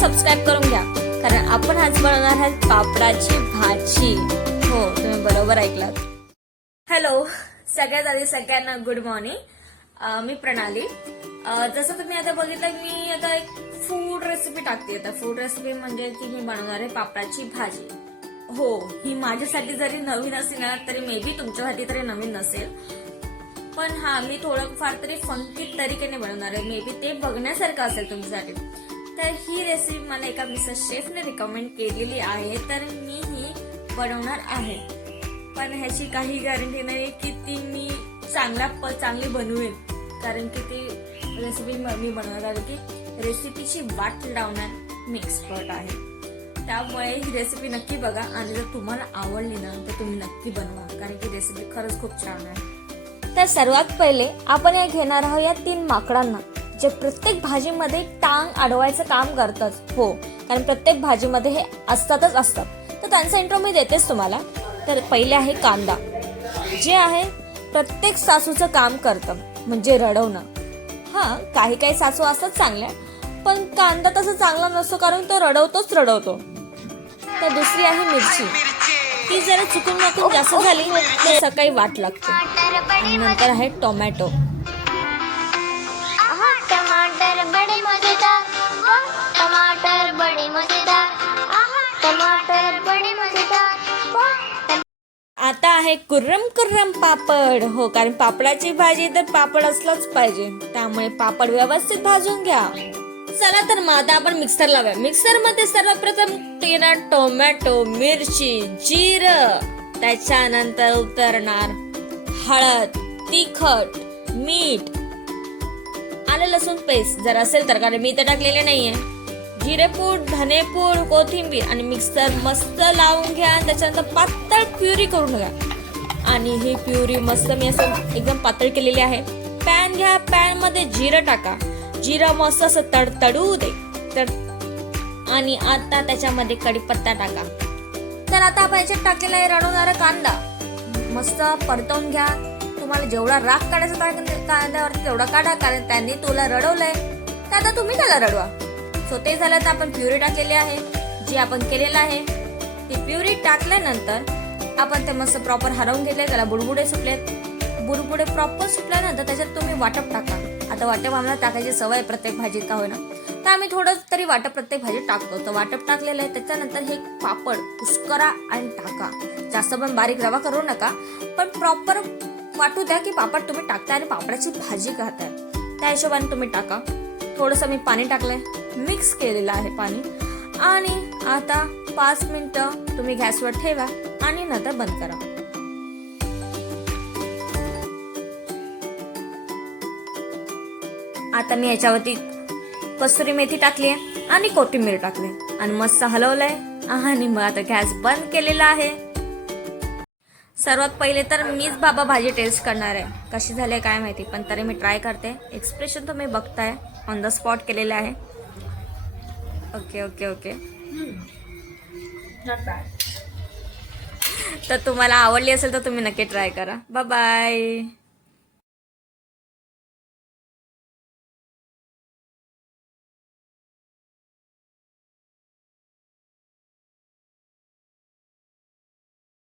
Subscribe करून घ्या. कारण आपण आज बनवणार आहे पापडाची भाजी. हो तुम्ही बरोबर ऐकलात. हॅलो सगळ्यात आधी सगळ्यांना गुड मॉर्निंग मी प्रणाली. जसं तुम्ही आता बघितलं मी आता एक फूड रेसिपी टाकते. आता फूड रेसिपी म्हणजे की मी बनवणार आहे पापडाची भाजी. हो ही माझ्यासाठी जरी नवीन असेल ना तरी मे बी तुमच्यासाठी तरी नवीन नसेल. पण हा मी थोडं फार तरी फंकी तरीकेने बनवणार आहे. मे बी ते बघण्यासारखं असेल तुमच्यासाठी. तर ही रेसिपी मला एका मिसर शेफने रिकमेंड केलेली आहे. तर मी ही बनवणार आहे. पण ह्याची काही गॅरंटी नाही की ती मी चांगला प- चांगली बनवेल कारण की ती रेसिपी मी बनवणार आहे की रेसिपीची वाट लावणार मी एक्सपर्ट आहे. त्यामुळे ही रेसिपी नक्की बघा. आणि जर तुम्हाला आवडली ना तर तुम्ही नक्की बनवा. कारण की रेसिपी खरंच खूप छान आहे. तर सर्वात पहिले आपण हे घेणार आहोत या तीन माकडांना. जे प्रत्येक भाजीमध्ये टांग अडवायचं काम करतात. हो कारण प्रत्येक भाजीमध्ये हे असतातच असतात. तर त्यांचा इंट्रो मी देतेच तुम्हाला. तर पहिले आहे कांदा. जे आहे प्रत्येक सासूचं काम करतं म्हणजे रडवणं. हां काही काही सासू असतात चांगल्या पण कांदा तसं चांगला नसतो कारण तो रडवतोच रडवतो. तर दुसरी आहे मिरची. ती जरा चुकून माकून जास्त झाली तर सकाळी वाट लागते. नंतर आहे टोमॅटो. बड़े मजेदार. टमाटर बड़े मजेदार. आता आहे कुर्रम कुर्रम पापड. हो कारण पापडाची भाजी तर पापड असलाच पाहिजे. त्यामुळे पापड व्यवस्थित भाजून घ्या. चला तर मग आता आपण मिक्सर लावूया. मिक्सरमध्ये सर्वप्रथम येणार टोमॅटो मिरची जिरं. त्याच्यानंतर उतरणार हळद तिखट मीठ आलं लसूण पेस्ट जर असेल तर कारण मी तर टाकलेले नाहीये. जिरेपूड धनेपूड कोथिंबीर आणि मिक्सर मस्त लावून घ्या. आणि त्याच्यानंतर पातळ प्युरी करून घ्या. आणि ही प्युरी मस्त मी असं एकदम पातळ केलेली आहे. पॅन घ्या. पॅनमध्ये जिरं टाका. जिरं मस्त असं तडतडू दे. तर आणि आता त्याच्यामध्ये कढीपत्ता टाका. तर आता आपण याच्यात टाकलेला आहे रडवणारा कांदा. मस्त परतवून घ्या. तुम्हाला जेवढा राग काढायचा कांद्यावरती तेवढा काढा. कारण त्यांनी तुला रडवलंय. तर आता तुम्ही त्याला रडवा. सो ते झालं तर आपण प्युरी टाकलेली आहे. जी आपण केलेलं आहे ती प्युरी टाकल्यानंतर आपण ते मस्त प्रॉपर हरवून घेतले त्याला बुडबुडे सुटलेत. बुडबुडे प्रॉपर सुटल्यानंतर त्याच्यात तुम्ही वाटप टाका. आता वाटप आम्हाला टाकायची सवय प्रत्येक भाजीत का होईना. तर आम्ही थोडं तरी वाटप प्रत्येक भाजीत टाकतो. तर वाटप टाकलेलं आहे त्याच्यानंतर हे पापड कुस्करा आणि टाका. जास्त पण बारीक रवा करू नका पण प्रॉपर वाटू द्या की पापड तुम्ही टाकताय आणि पापडाची भाजी खाताय. त्या हिशोबाने तुम्ही टाका. थोडंसं मी पाणी टाकलंय. मिक्स केलेलं आहे पाणी. आणि आता पाच मिनटं तुम्ही गॅसवर ठेवा आणि नंतर बंद करा. आता मी याच्यावरती कसुरी मेथी टाकली आहे आणि कोथिंबीर टाकली आणि मस्त हलवलंय आणि मग आता गॅस बंद केलेला आहे. सर्वात पहिले तर मीच बाबा भाजी टेस्ट करणार आहे. कशी झाली आहे काय माहिती पण तरी मी ट्राय करते. एक्सप्रेशन तुम्ही बघताय. ऑन द स्पॉट केलेले आहे. ओके ओके ओके तर तुम्हाला आवडली असेल तर तुम्ही नक्की ट्राय करा. बाय